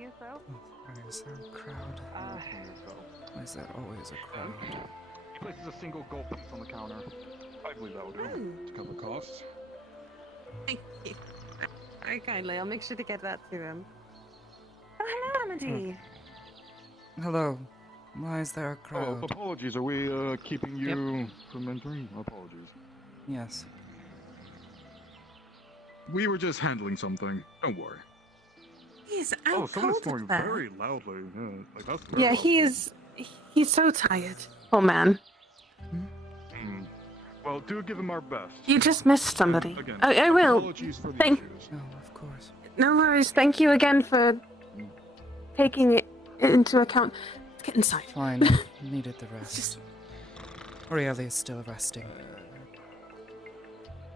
yourself? Why is there a crowd? Why is there always a crowd? He places a single gold piece on the counter. I believe that will do to cover costs. Thank you. Very kindly. I'll make sure to get that to him. Oh, hello, Amity. Hello. Why is there a Oh, crowd? apologies. Are we keeping you from entering? Apologies. Yes. We were just handling something. Don't worry. He's out Oh, someone is cold snoring there. very loudly. Yeah, like that's very Yeah, loud. he is. He's so tired. Oh man. Well, do give him our best. You just missed somebody. Again, I will. apologies for the Thank. issues. Oh, of course. No worries. Thank you again for taking it into account. Let's get inside. Fine. I needed the rest. Aurelia is still resting.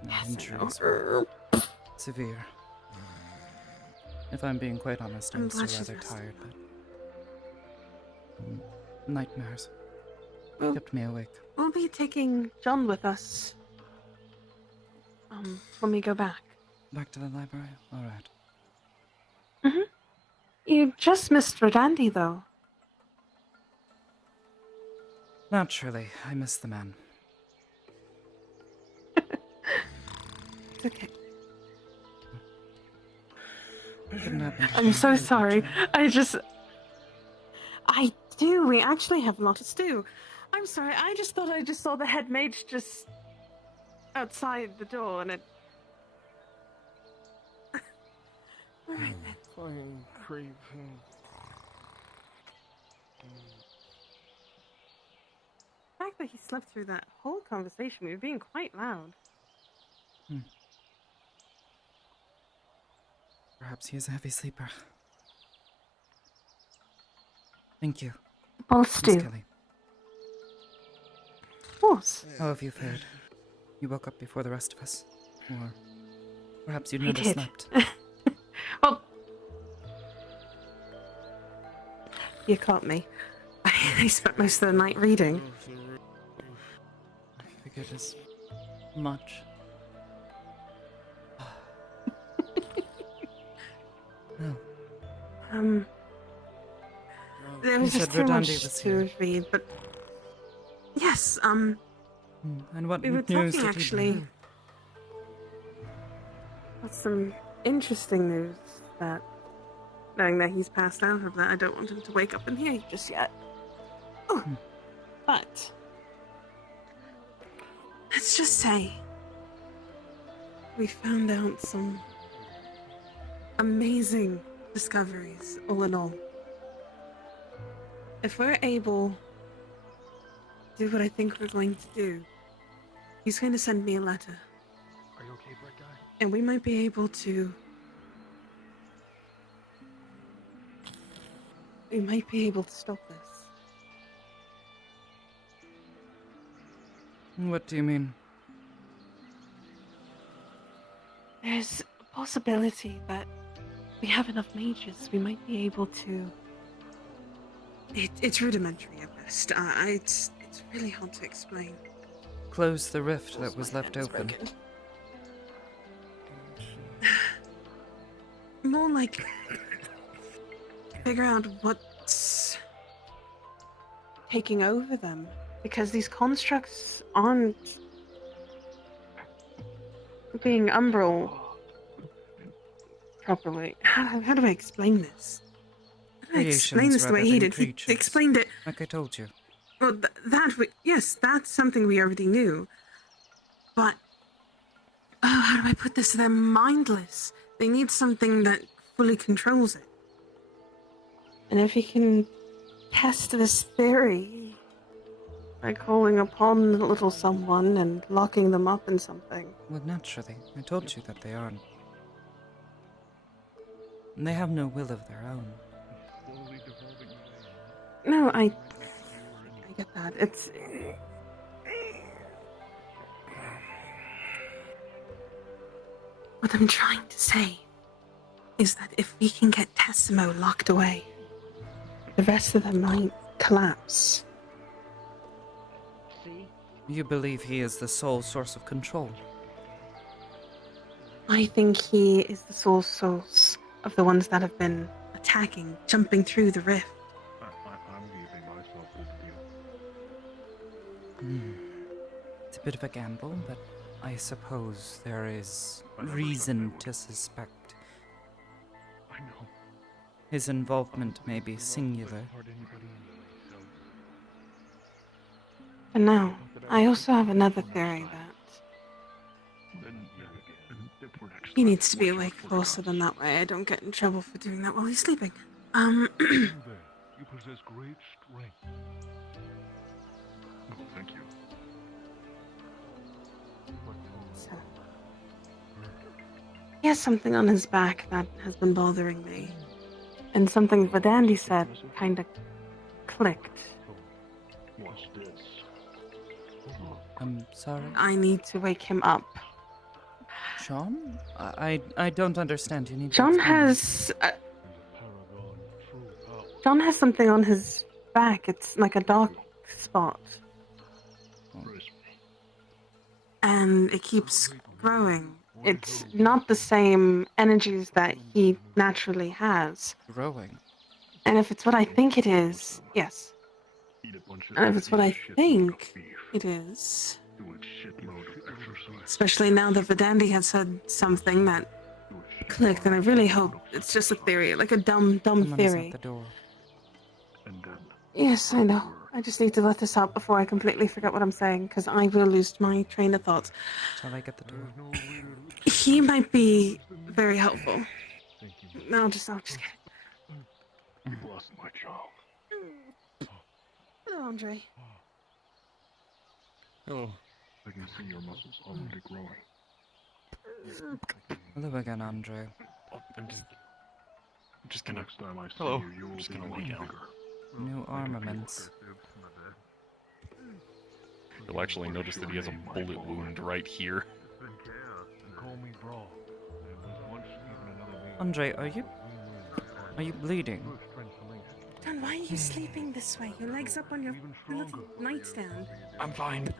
The Yes, I injuries know. were severe. If I'm being quite honest, I'm still glad she's rather resting. tired, but nightmares Well, kept me awake. we'll be taking John with us. When we go back. Back to the library? Alright. You just missed Rodandi, though. Naturally, I miss the man. It's okay. Couldn't happen to I'm you, so could sorry. you? I do. We actually have a lot of stew. I'm sorry. I just thought I just saw the head mage just outside the door, and it. Alright then. Fucking creep. The fact that he slept through that whole conversation, we were being quite loud. Perhaps he is a heavy sleeper. Thank you, Well, Miss stew. Kelly. Of course. How have you fared? You woke up before the rest of us? Or perhaps you I never did. slept? Well, you caught me. I spent most of the night reading. I figured as much. No. There was You just said too Rodandi much was to here. read, but yes, And what we were news talking did he actually bring? about some interesting news that, knowing that he's passed out of that, I don't want him to wake up and hear you just yet. Oh, but let's just say we found out some amazing discoveries, all in all. If we're able to do what I think we're going to do, he's going to send me a letter. Are you okay, bright guy? And we might be able to... We might be able to stop this. What do you mean? There's a possibility that we have enough mages. We might be able to... It's rudimentary at best. It's really hard to explain. Close the rift that was left open. More like figure out what's taking over them, because these constructs aren't being umbral properly. How do I explain this? How do I explain this the way he did? He explained it. Like I told you. Well, yes, that's something we already knew. But how do I put this? They're mindless. They need something that fully controls it. And if you can test this theory by calling upon the little someone and locking them up in something. Well, naturally. I told you that they aren't. And they have no will of their own. No, I get that. It's... What I'm trying to say is that if we can get Tessimo locked away, the rest of them might collapse. You believe he is the sole source of control? I think he is the sole source of the ones that have been attacking, jumping through the rift. I'm giving myself this deal. It's a bit of a gamble, but I suppose there is reason to suspect I know. his involvement may be singular. And now, I also have another theory that he needs to be awake for so then that way I don't get in trouble for doing that while he's sleeping. You possess great strength. Oh, thank you. So, he has something on his back that has been bothering me. And something Vadandy said kind of clicked. What's this? I'm sorry, I need to wake him up. Sean? I don't understand. You need to John explain. has... John has something on his back. It's like a dark spot. And it keeps growing. It's not the same energies that he naturally has. Growing. And if it's what I think it is, yes. And if it's what I think it is, especially now that Vadandy has said something that clicked, and I really hope it's just a theory, like a dumb Someone is theory. at the door. Yes, I know. I just need to let this out before I completely forget what I'm saying, because I will lose my train of thought. Shall I get the door? He might be very helpful. No, I'll just get it. You've lost my child. Hello, Andre. Hello. I can see your muscles already growing. Hello again, Andre. Oh, I'm just gonna. Next time I see Hello. you, you'll I'm just be gonna much lay down. bigger. New armaments. You'll actually notice that he has a bullet wound right here. Call me Bra. There was once even another name. Andre, are you bleeding? John, why are you sleeping this way? Your legs up on your little nightstand. I'm fine.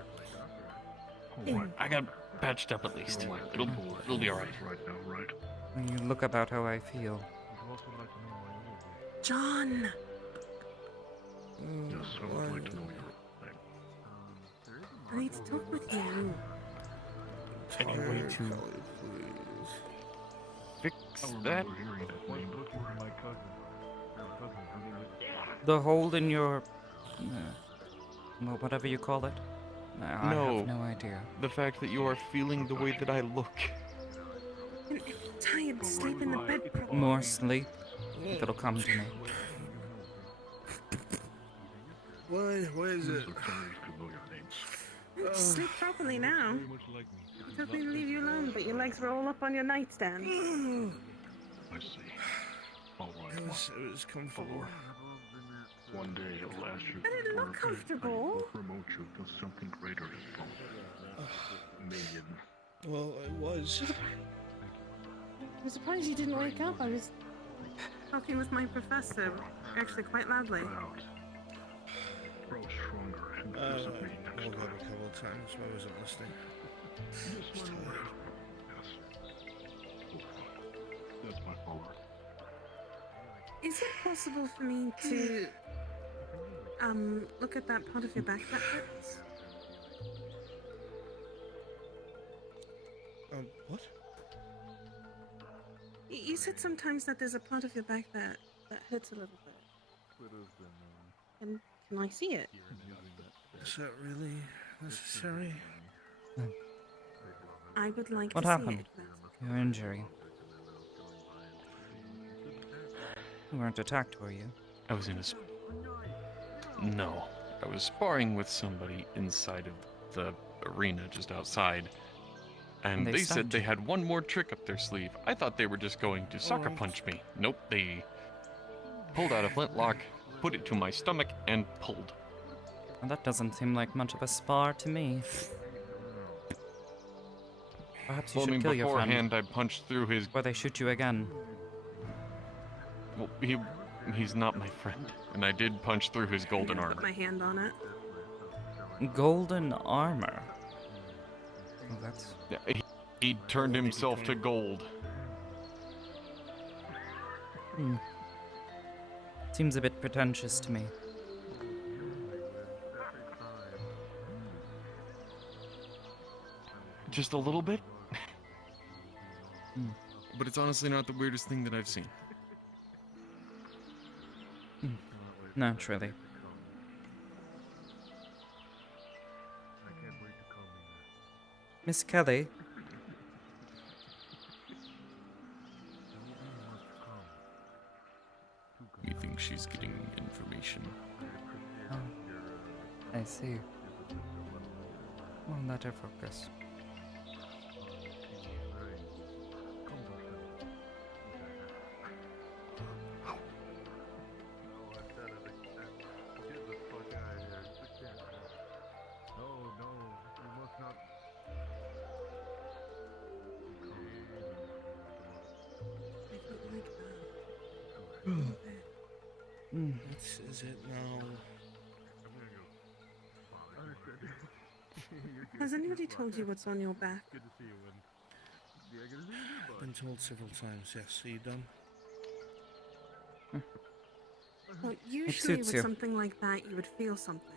I got patched up at least. It'll be alright. Right now, right? You look about how I feel. John! Yes, I would like to know your name. I need to talk with you. Any way to fix that? Remember hearing that name before. My cousin. The hole in your... well, whatever you call it. I No. have no idea. The fact that you are feeling the way that I look. And if you're tired, sleep in the bed properly. More sleep, if it'll come to me. What is it? Sleep properly now. You told me to leave you alone, but your legs were all up on your nightstand. I see. All right. It was comfortable. One day it'll ask you. But it looked comfortable. I will promote you to something greater than million. Well, it was. I'm surprised you didn't wake up. I was talking with my professor, actually quite loudly. Out. Grow stronger and I visit me woke next up time. a couple of times. I wasn't listening. Yes. That's my fault. Is it possible for me to look at that part of your back that hurts? What? You said sometimes that there's a part of your back that hurts a little bit. Can I see it? Is that really necessary? I would like What to happened? see it. Matt. Your injury. You weren't attacked, were you? I was in a. No. I was sparring with somebody inside of the arena just outside. And They they said stunned they you. had one more trick up their sleeve. I thought they were just going to sucker punch me. Nope, they pulled out a flintlock, put it to my stomach, and pulled. Well, that doesn't seem like much of a spar to me. Perhaps you Well, I should mean, kill your friend beforehand I punched through his. before they shoot you again. Well, he's not my friend, and I did punch through his golden I'm gonna armor. Put my hand on it. Golden armor. Well, that's... Yeah, he turned himself to gold. Seems a bit pretentious to me. Just a little bit? Hmm. But it's honestly not the weirdest thing that I've seen. Naturally. Miss Kelly? We think she's getting information. Oh, I see. Well, let her focus. I don't like that. What is it now? Has anybody told you what's on your back? I've been told several times, yes. Are you done? Well, usually suits with you. something like that, you would feel something.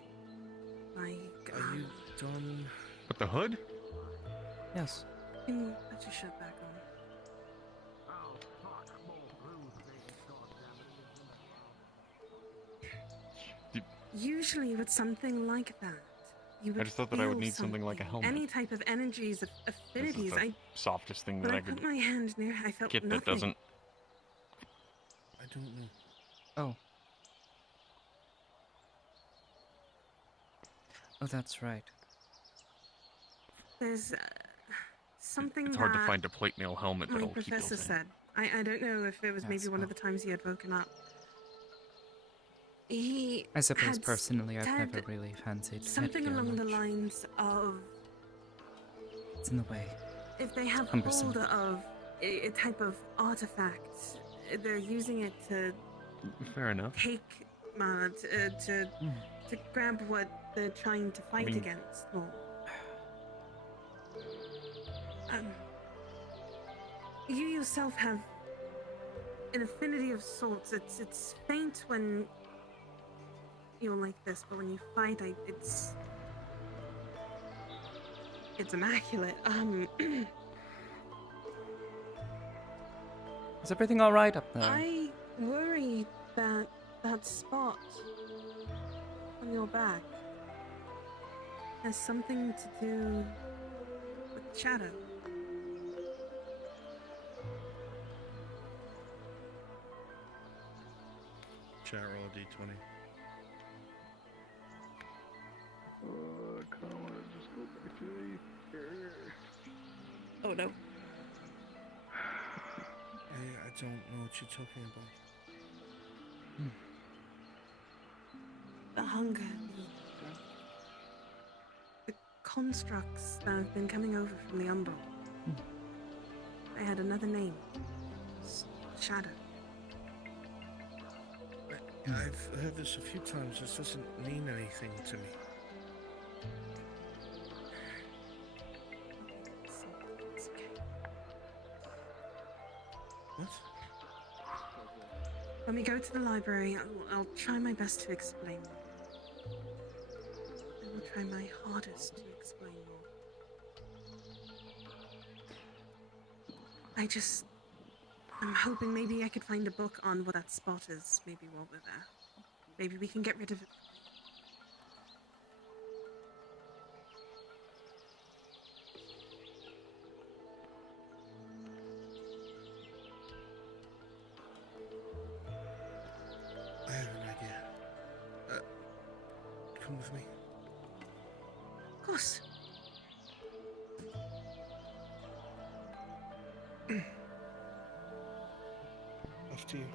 Like, Are you done? But the hood? Yes. can you put your shirt back on? Usually with something like that, you would I just thought that I would feel need something like a helmet. Any type of energies, This affinities. is the softest thing When that I I could put my hand near, I felt get nothing. that doesn't. I don't know. Oh. Oh, that's right. There's something It's hard to that find a plate mail helmet my that'll keep professor those in. said. I don't know if it was Yes, maybe one of well. the times he had woken up. He I suppose had personally I've said never really fancied something headgear along the much. lines of It's in the way. if they have Cumbersome. hold of a type of artifact, they're using it to Fair enough. take to grab what they're trying to fight mean- against. Well, you yourself have an affinity of sorts. It's faint when you're like this, but when you fight, it's immaculate. Is everything alright up there? I worry that that spot on your back has something to do with shadow. Chat roll a d20. I kind of want to just go back to Aether. Oh no. I don't know what you're talking about. The hunger, the constructs that have been coming over from the Umbral. They had another name. Shadow. I've heard this a few times. This doesn't mean anything to me. It's okay. What? When we go to the library, I'll try my best to explain more. I will try my hardest to explain more. I'm hoping maybe I could find a book on what that spot is, maybe while we're there. Maybe we can get rid of it. I have an idea. Come with me. Of course. After you.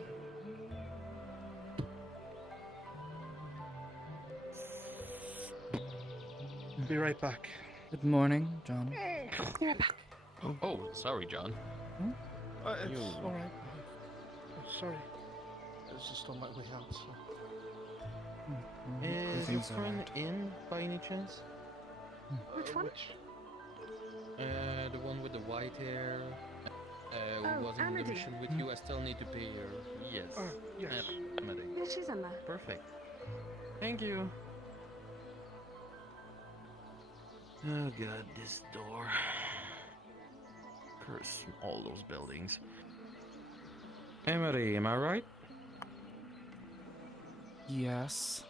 Be right back. Good morning, John. Oh, sorry, John. It's You- alright. Sorry. It's just on my way out, so. Is your Everything's friend alright. in by any chance? Which one? The one with the white hair who was in the Amity. mission with you, I still need to pay her. Yes. Yes. Amity. Yeah, she's in there. Perfect. Thank you. Oh god, this door. Curse all those buildings. Amity, am I right? Yes.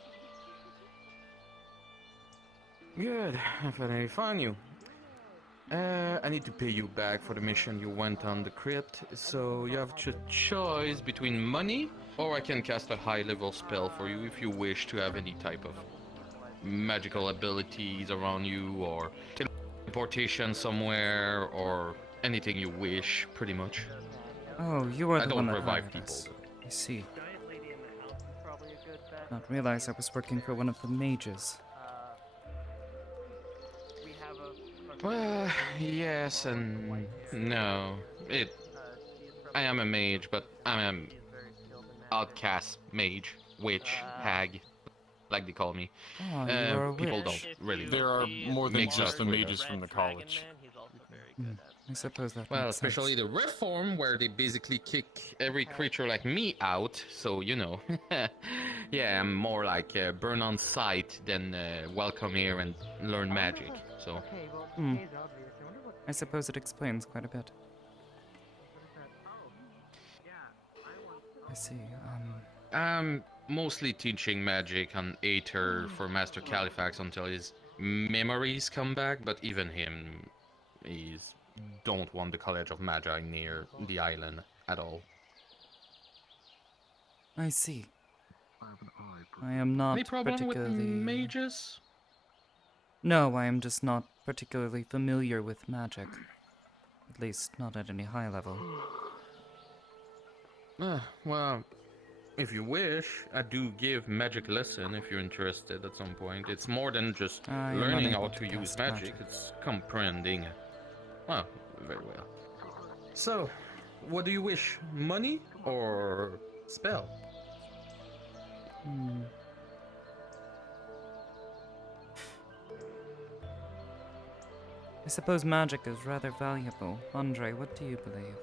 Good, I finally found you. I need to pay you back for the mission you went on the crypt, so you have a choice between money, or I can cast a high-level spell for you if you wish to have any type of magical abilities around you, or teleportation somewhere, or anything you wish, pretty much. Oh, you are I the don't one that revive hired people. us. I see. Not realize I was working for one of the mages. Well, yes and no. I am a mage, but I'm an outcast mage, witch, hag, like they call me. Oh, you are a People witch. don't really. There are more than Mix just up the with mages from the college. I suppose that Well, makes especially sense. the reform, where they basically kick every creature like me out. So you know, yeah, I'm more like burn on sight than welcome here and learn magic. So. Hmm. I suppose it explains quite a bit. I see. I'm mostly teaching magic on Aether for Master Califax until his memories come back, but even him, he's don't want the College of Magi near the island at all. I see. I am not Any problem with particularly... mages? No, I am just not particularly familiar with magic. At least, not at any high level. Well, if you wish, I do give magic lesson if you're interested at some point. It's more than just I am learning unable how to to use cast magic, magic. it's comprehending. Well, very well. So, what do you wish? Money or spell? Hmm. I suppose magic is rather valuable. Andre, what do you believe?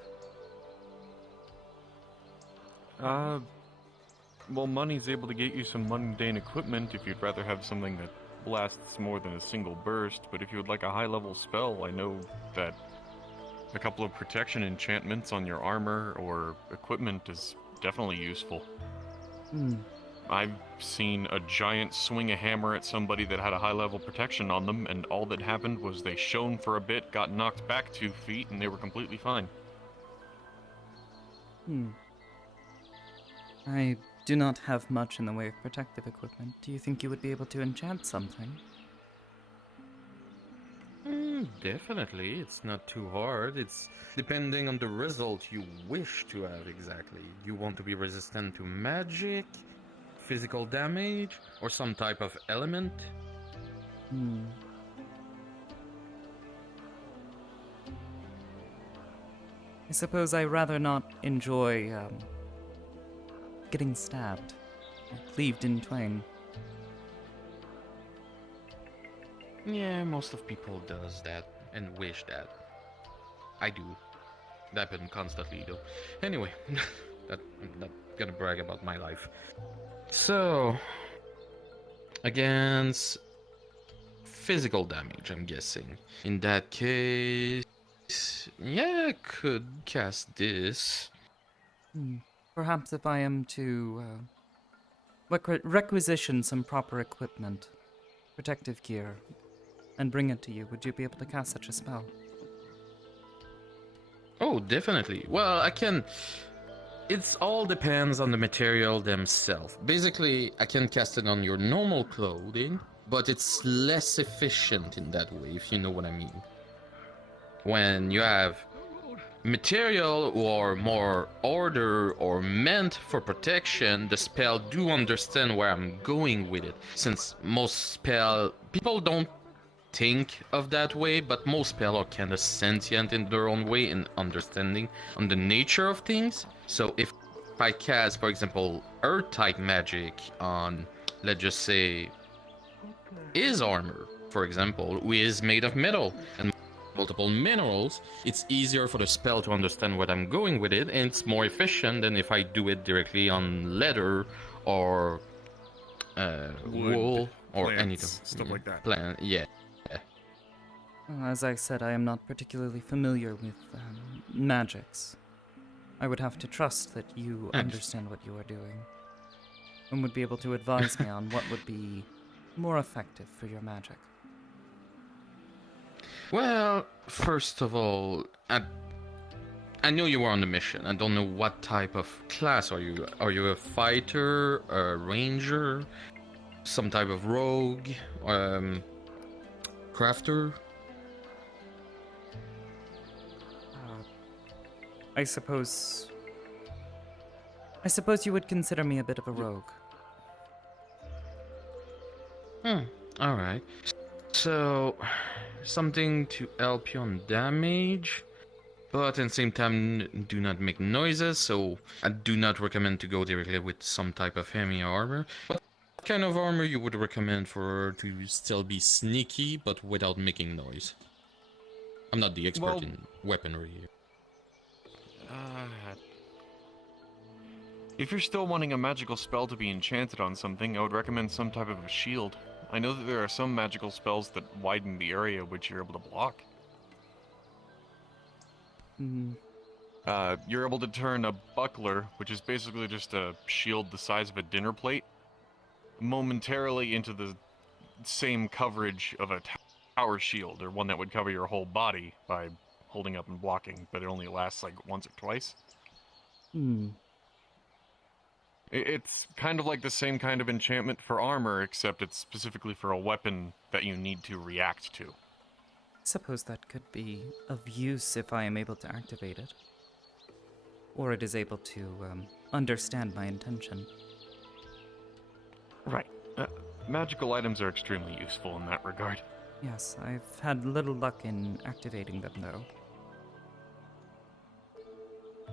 Well, money's able to get you some mundane equipment if you'd rather have something that lasts more than a single burst, but if you would like a high-level spell, I know that a couple of protection enchantments on your armor or equipment is definitely useful. Hmm. I've seen a giant swing a hammer at somebody that had a high-level protection on them, and all that happened was they shone for a bit, got knocked back 2 feet, and they were completely fine. Hmm. I do not have much in the way of protective equipment. Do you think you would be able to enchant something? Definitely. It's not too hard. It's depending on the result you wish to have exactly. You want to be resistant to magic, physical damage, or some type of element? Hmm. I suppose I rather not enjoy, getting stabbed, or cleaved in twain. Yeah, most of people does that and wish that. I do. That happens constantly though. Anyway, I'm not gonna brag about my life. So, against physical damage, I'm guessing. In that case, yeah, I could cast this. Hmm. Perhaps if I am to, requisition some proper equipment, protective gear, and bring it to you, would you be able to cast such a spell? Oh, definitely. Well, I can... It all depends on the material themselves. Basically, I can cast it on your normal clothing, but it's less efficient in that way, if you know what I mean. When you have material who are more order or meant for protection, the spell do understand where I'm going with it. Since most spell... People don't think of that way, but most spell are kind of sentient in their own way in understanding on the nature of things. So if I cast, for example, earth type magic on, let's just say, his armor, for example, who is made of metal, and multiple minerals, it's easier for the spell to understand what I'm going with it, and it's more efficient than if I do it directly on leather or Wood, wool or plants, anything. stuff like that. Plant, yeah. As I said, I am not particularly familiar with magics. I would have to trust that you understand what you are doing, and would be able to advise me on what would be more effective for your magic. Well, first of all, I know you were on the mission. I don't know what type of class are you. Are you a fighter, a ranger, some type of rogue, crafter? I suppose you would consider me a bit of a rogue. All right. So, something to help you on damage, but at the same time, do not make noises. So, I do not recommend to go directly with some type of heavy armor. What kind of armor you would recommend for to still be sneaky, but without making noise? I'm not the expert in weaponry here. If you're still wanting a magical spell to be enchanted on something, I would recommend some type of a shield. I know that there are some magical spells that widen the area which you're able to block. You're able to turn a buckler, which is basically just a shield the size of a dinner plate, momentarily into the same coverage of a tower shield, or one that would cover your whole body by holding up and blocking, but it only lasts like once or twice. It's kind of like the same kind of enchantment for armor, except it's specifically for a weapon that you need to react to. I suppose that could be of use if I am able to activate it. Or it is able to understand my intention. Right. Magical items are extremely useful in that regard. Yes, I've had little luck in activating them, though.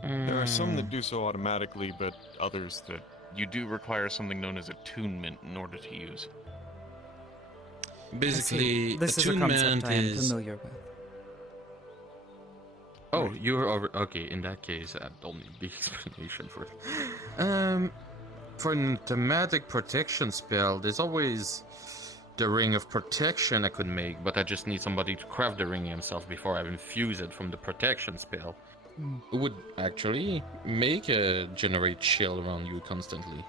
There are some that do so automatically, but others that you do require something known as attunement in order to use. Basically, this is a concept I am familiar with. Oh, you're over. Okay, in that case, I don't need the explanation for it. For a thematic protection spell, there's always the ring of protection I could make, but I just need somebody to craft the ring himself before I infuse it from the protection spell. It would actually make a generate chill around you constantly.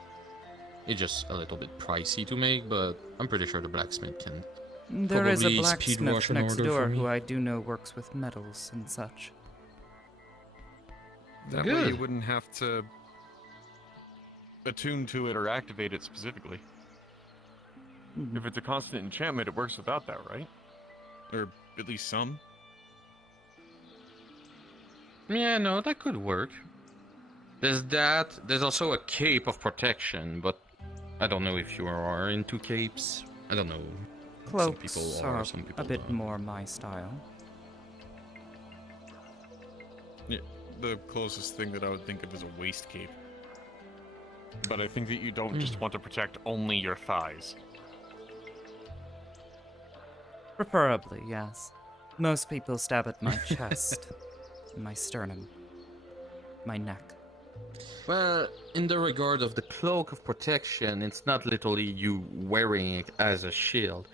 It's just a little bit pricey to make, but I'm pretty sure the blacksmith can. There is a probably speed blacksmith rush an next order door for me. who I do know works with metals and such. That way Good. you wouldn't have to attune to it or activate it specifically. If it's a constant enchantment, it works without that, right? Or at least some. Yeah, no, that could work. There's that. There's also a cape of protection, but I don't know if you are into capes. I don't know. Cloaks some people are some people a bit don't. more my style. Yeah, the closest thing that I would think of is a waist cape. But I think that you don't just want to protect only your thighs. Preferably, yes. Most people stab at my chest, my sternum, my neck. Well, in the regard of the cloak of protection, it's not literally you wearing it as a shield.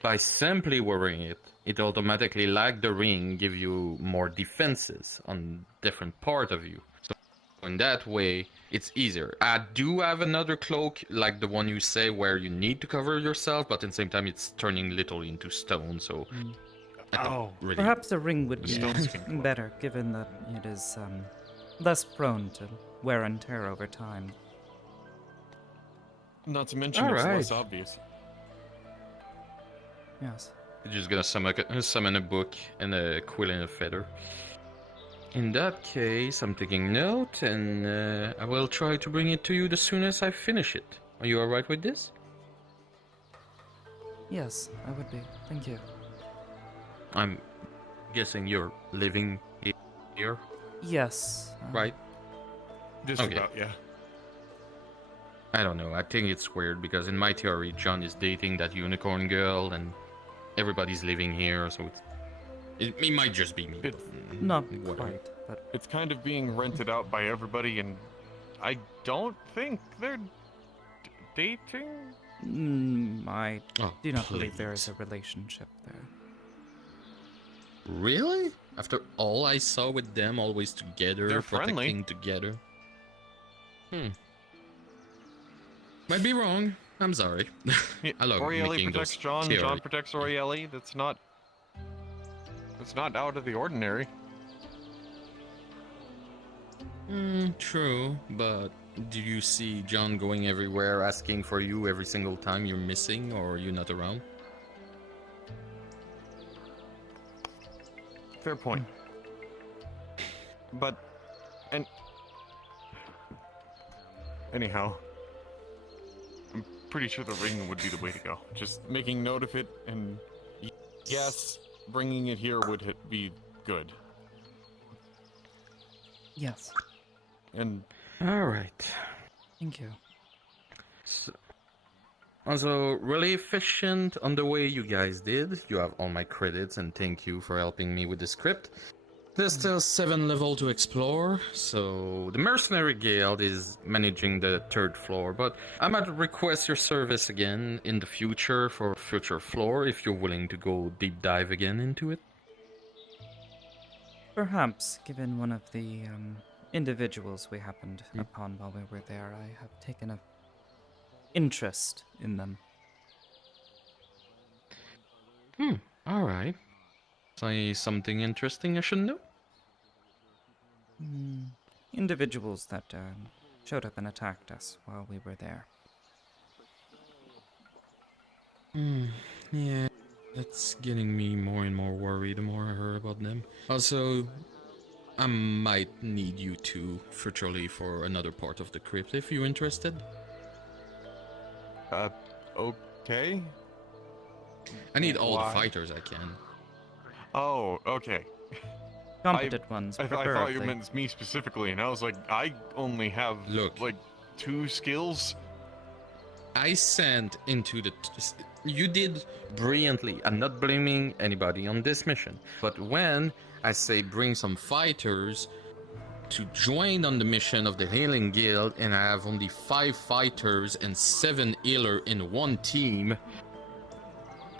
By simply wearing it, it automatically, like the ring, give you more defenses on different part of you. So in that way, it's easier. I do have another cloak, like the one you say, where you need to cover yourself, but at the same time, it's turning literally into stone, so I don't really... Perhaps a ring would The be stone skin cloak. better, given that it is less prone to wear and tear over time. Not to mention it's less obvious. Yes. You're just gonna summon a book and a quill and a feather. In that case, I'm taking note, and I will try to bring it to you as soon as I finish it. Are you alright with this? Yes, I would be. Thank you. I'm guessing you're living here, Yes. right? Just Okay. about, yeah. I don't know, I think it's weird because in my theory, John is dating that unicorn girl and everybody's living here, so it's... It might just be me. It's Not Whatever. quite, but it's kind of being rented out by everybody, and I don't think they're dating. I Oh, do not believe there is please. a relationship there. Really? After all I saw with them, always together, They're friendly. protecting together. Might be wrong. I'm sorry. I love Orielli making protects those John. John theories. protects Orielli. That's not out of the ordinary. True, but do you see John going everywhere asking for you every single time you're missing or you're not around? Fair point. But, and anyhow, I'm pretty sure the ring would be the way to go. Just making note of it, and yes, bringing it here would be good. Yes. And All right. Thank you. Also, really efficient on the way you guys did. You have all my credits, and thank you for helping me with the script. There's still 7 levels to explore, so the Mercenary Guild is managing the 3rd floor, but I might request your service again in the future for future floor if you're willing to go deep dive again into it. Perhaps, given one of the individuals we happened upon while we were there, I have taken a interest in them. Alright. Say something interesting I should know? Individuals that showed up and attacked us while we were there. Yeah, that's getting me more and more worried the more I hear about them. Also, I might need you two virtually for another part of the crypt if you're interested. okay. I need all Why? the fighters I can. Oh, okay. Competent ones, I thought preferably. you meant me specifically, and I was like, I only have Look. like 2 skills. I sent into the... You did brilliantly. I'm not blaming anybody on this mission. But when I say bring some fighters to join on the mission of the Healing Guild, and I have only 5 fighters and 7 healer in one team,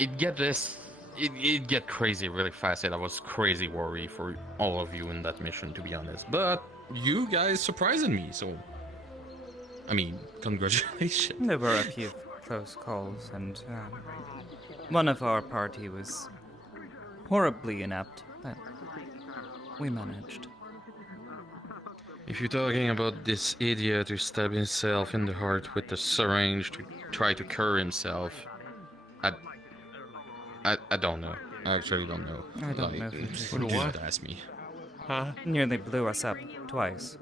it get crazy really fast, and I was crazy worried for all of you in that mission, to be honest. But you guys surprised me, so... I mean, congratulations. There were a few close calls, and one of our party was horribly inept, but we managed. If you're talking about this idiot who stabbed himself in the heart with a syringe to try to cure himself, I don't know. I actually don't know. I don't know who this What is. do you ask me? Huh? Nearly blew us up twice.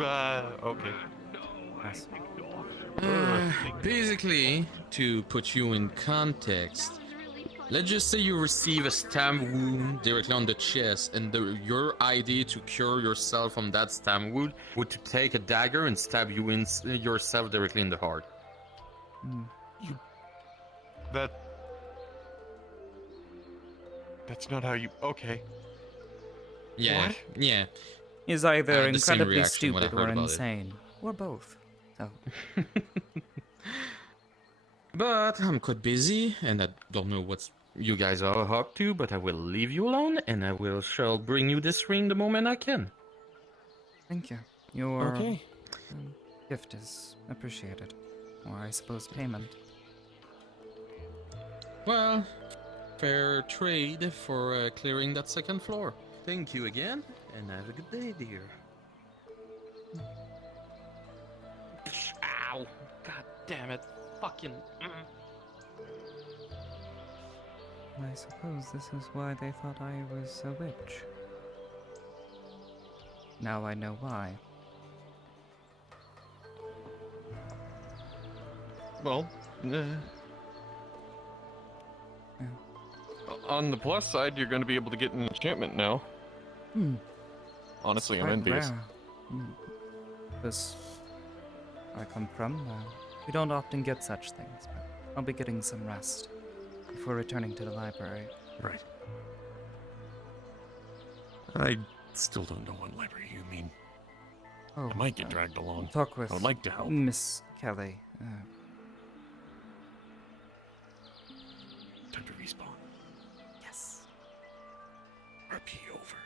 Okay. Yes. Basically, to put you in context, let's just say you receive a stab wound directly on the chest, and your idea to cure yourself from that stab wound would to take a dagger and stab you in yourself directly in the heart. That's not how you. Okay. Yeah, What? yeah. He's I either had the same incredibly reaction when I stupid or heard about it. insane, or both. So, But I'm quite busy, and I don't know what you guys are up to, but I will leave you alone, and I shall bring you this ring the moment I can. thank you. Your Okay. gift is appreciated. Or I suppose payment. Well, fair trade for clearing that 2nd floor. Thank you again, and have a good day, dear. Ow! God damn it! Fucking. I suppose this is why they thought I was a witch. Now I know why. Well, on the plus side, you're going to be able to get an enchantment now. Honestly, I'm Quite envious. rare. This I come from, we don't often get such things, but I'll be getting some rest. before returning to the library. Right. I still don't know what library you mean. Oh, I might get dragged along. talk with I would like to help. Miss Kelly. Time to respawn. Yes. RP over.